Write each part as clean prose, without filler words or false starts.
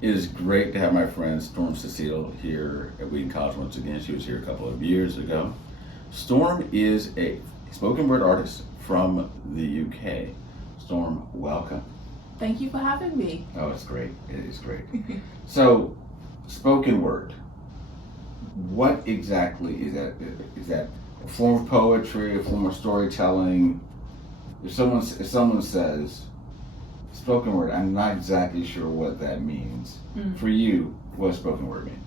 It is great to have my friend Storm Cecile here at Wheaton College once again. She was here a couple of years ago. Storm is a spoken word artist from the UK. Storm, welcome. Thank you for having me. Oh, it's great. It is great. So, spoken word. What exactly is that? Is that a form of poetry, a form of storytelling? If someone says spoken word, I'm not exactly sure what that means. For you, what does spoken word mean?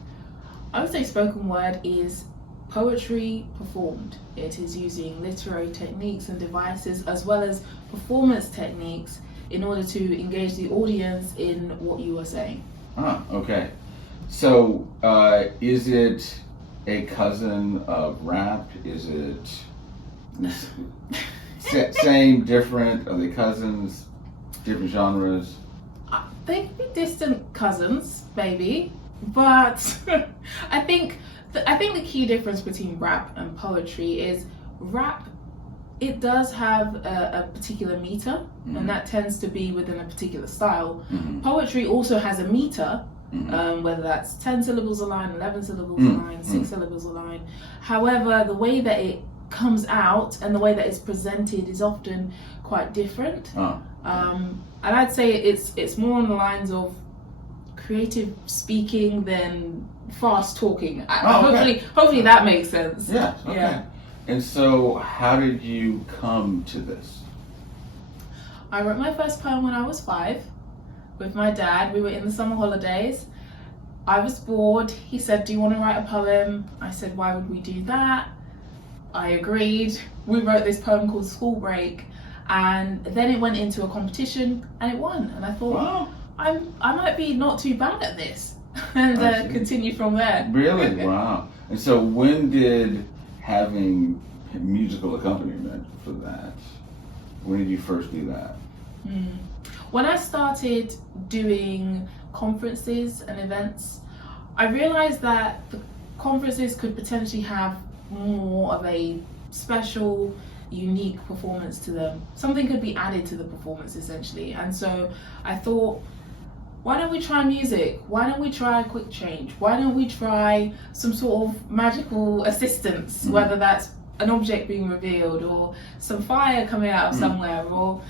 I would say spoken word is poetry performed. It is using literary techniques and devices as well as performance techniques in order to engage the audience in what you are saying. Ah, okay. So, is it a cousin of rap? Is it same, different? Are they cousins? Different genres? They could be distant cousins, maybe, but I think the key difference between rap and poetry is rap. It does have a particular meter, and that tends to be within a particular style. Poetry also has a meter, whether that's 10 syllables a line, 11 syllables a line, 6 syllables a line. However, the way that it comes out and the way that it's presented is often quite different. And I'd say it's more on the lines of creative speaking than fast talking. Hopefully that makes sense. Yeah. Okay. Yeah. And so, how did you come to this? I wrote my first poem when I was 5 with my dad. We were in the summer holidays. I was bored. He said, "Do you want to write a poem?" I said, "Why would we do that?" I agreed. We wrote this poem called School Break, and then it went into a competition and it won. And I thought, wow, I might be not too bad at this, and continue from there. Really? Wow. And so, when did having musical accompaniment for that, when did you first do that? When I started doing conferences and events, I realized that the conferences could potentially have more of a special, unique performance to them. Something could be added to the performance essentially. And so I thought, why don't we try music? Why don't we try a quick change? Why don't we try some sort of magical assistance, whether that's an object being revealed or some fire coming out of somewhere, or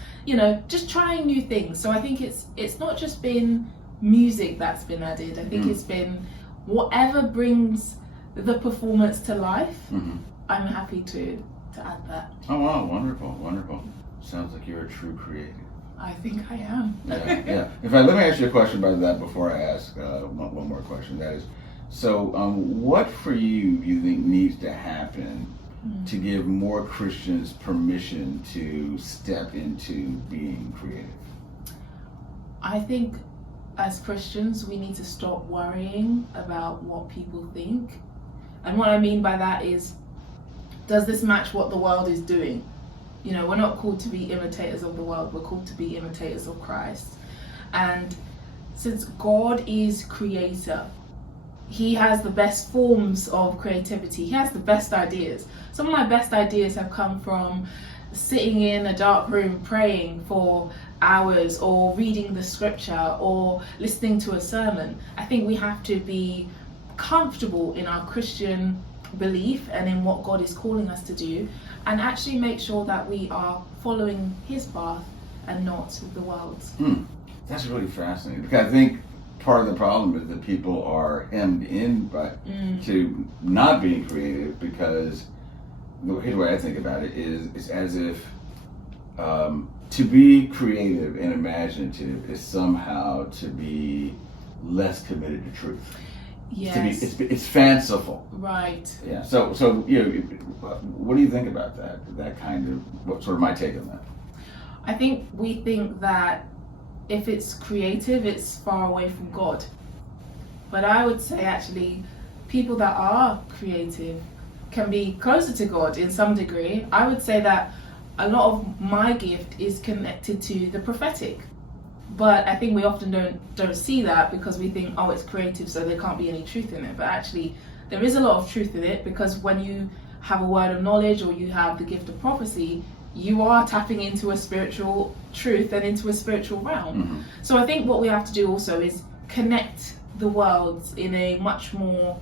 just trying new things. So I think it's not just been music that's been added. I think it's been whatever brings the performance to life. I'm happy to add that. Oh wow, wonderful. Sounds like you're a true creative. I think I am. Yeah. In fact, let me ask you a question about that before I ask one more question. That is, so what for you think needs to happen to give more Christians permission to step into being creative? I think as Christians, we need to stop worrying about what people think. And what I mean by that is, does this match what the world is doing? We're not called to be imitators of the world, we're called to be imitators of Christ. And since God is creator, he has the best forms of creativity, he has the best ideas. Some of my best ideas have come from sitting in a dark room praying for hours, or reading the scripture, or listening to a sermon. I think we have to be comfortable in our Christian belief and in what God is calling us to do, and actually make sure that we are following his path and not the world's. That's really fascinating, because I think part of the problem is that people are hemmed in to not being creative, because here's the way I think about it is it's as if to be creative and imaginative is somehow to be less committed to truth. Yes. It's fanciful. Right. Yeah. So what do you think about that? That kind of, what sort of my take on that? I think we think that if it's creative, it's far away from God. But I would say actually, people that are creative can be closer to God in some degree. I would say that a lot of my gift is connected to the prophetic. But I think we often don't see that, because we think, oh, it's creative, so there can't be any truth in it. But actually, there is a lot of truth in it, because when you have a word of knowledge or you have the gift of prophecy, you are tapping into a spiritual truth and into a spiritual realm. So I think what we have to do also is connect the worlds in a much more,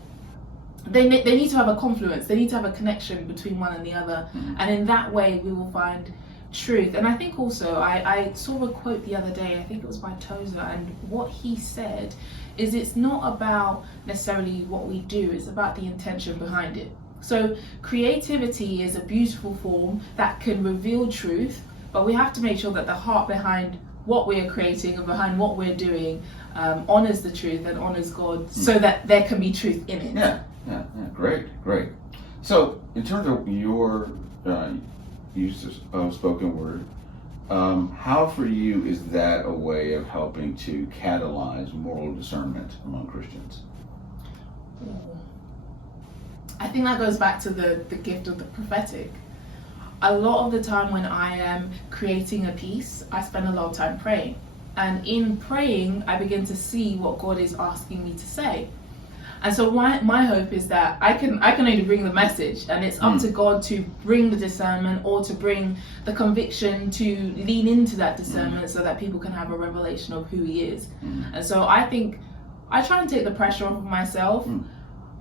they need to have a confluence, they need to have a connection between one and the other, and in that way we will find truth. And I think also, I saw a quote the other day, I think it was by Tozer, and what he said is it's not about necessarily what we do, it's about the intention behind it. So creativity is a beautiful form that can reveal truth, but we have to make sure that the heart behind what we are creating and behind what we're doing honors the truth and honors God, so that there can be truth in it. Yeah, great. So in terms of your use of spoken word, how for you is that a way of helping to catalyze moral discernment among Christians? I think that goes back to the gift of the prophetic. A lot of the time when I am creating a piece, I spend a lot of time praying. And in praying, I begin to see what God is asking me to say. And so my hope is that I can only bring the message, and it's up to God to bring the discernment, or to bring the conviction, to lean into that discernment so that people can have a revelation of who He is. And so I think I try and take the pressure off of myself.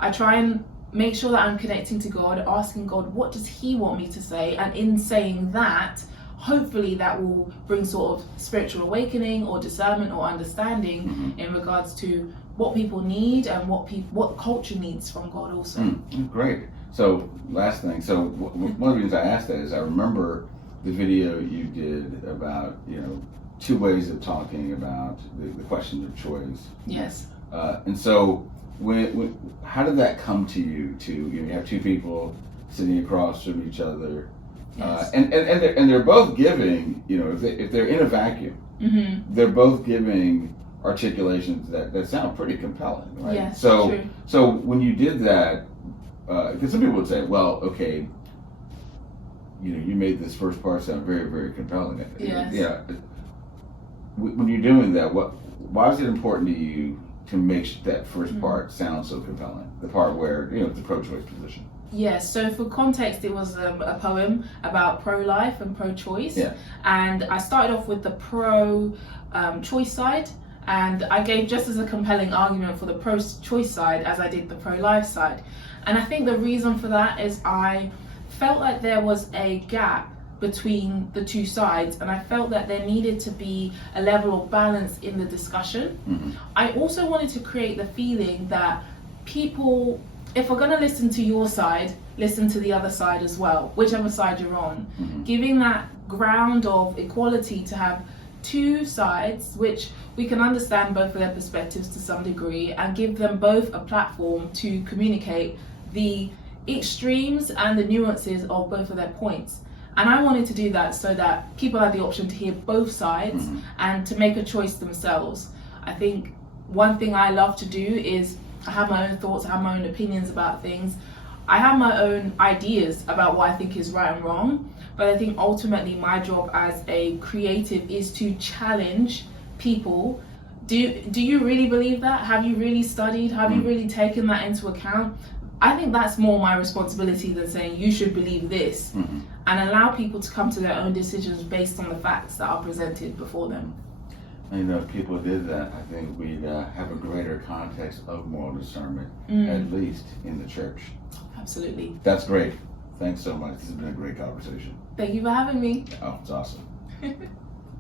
I try and make sure that I'm connecting to God, asking God, what does He want me to say? And in saying that, hopefully that will bring sort of spiritual awakening or discernment or understanding in regards to what people need and what culture needs from God also. Great. So last thing, so one of the reasons I asked that is I remember the video you did about, 2 ways of talking about the question of choice. Yes. And so how did that come to you to have 2 people sitting across from each other? Yes. And they're both giving, if they're in a vacuum, they're both giving articulations that sound pretty compelling, right? Yes, so true. So when you did that, because some people would say, well, okay, you made this first part sound very, very compelling. Yes. Yeah. When you're doing that, why is it important to you to make that first part sound so compelling? The part where, the pro-choice position. Yes, so for context, it was a poem about pro-life and pro-choice. Yeah. And I started off with the pro-choice side, and I gave just as a compelling argument for the pro-choice side as I did the pro-life side. And I think the reason for that is I felt like there was a gap between the 2 sides, and I felt that there needed to be a level of balance in the discussion. I also wanted to create the feeling that people, if we're going to listen to your side, listen to the other side as well, whichever side you're on. Giving that ground of equality to have 2 sides, which we can understand both of their perspectives to some degree, and give them both a platform to communicate the extremes and the nuances of both of their points. And I wanted to do that so that people had the option to hear both sides and to make a choice themselves. I think one thing I love to do is I have my own thoughts, I have my own opinions about things. I have my own ideas about what I think is right and wrong, but I think ultimately my job as a creative is to challenge people. Do you really believe that? Have you really studied? Have you really taken that into account? I think that's more my responsibility than saying you should believe this, and allow people to come to their own decisions based on the facts that are presented before them. And if people did that, I think we'd have a greater context of moral discernment, at least in the church. Absolutely. That's great. Thanks so much. This has been a great conversation. Thank you for having me. Oh, it's awesome.